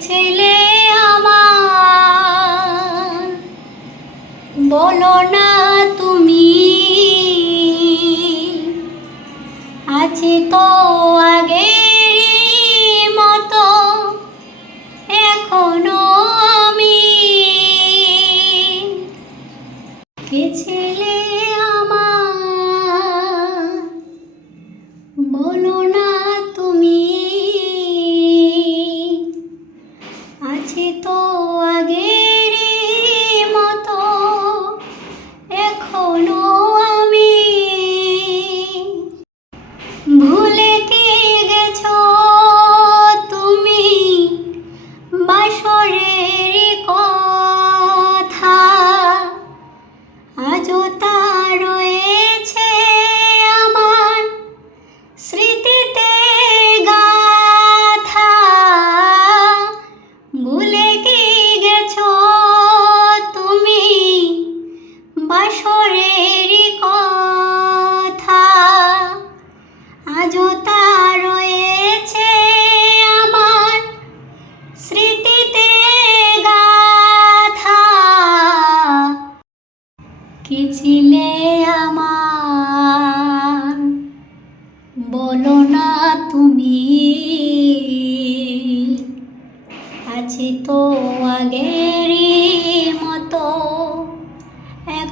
ছেলে আমার। বলো না এখনও আমি। গেছো তুমি? কথা। তা বাসরের কথা। আজও তা রয়েছে আমার স্মৃতিতে গাথা। কি ছিলে আমার? বলো না তুমি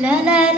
La la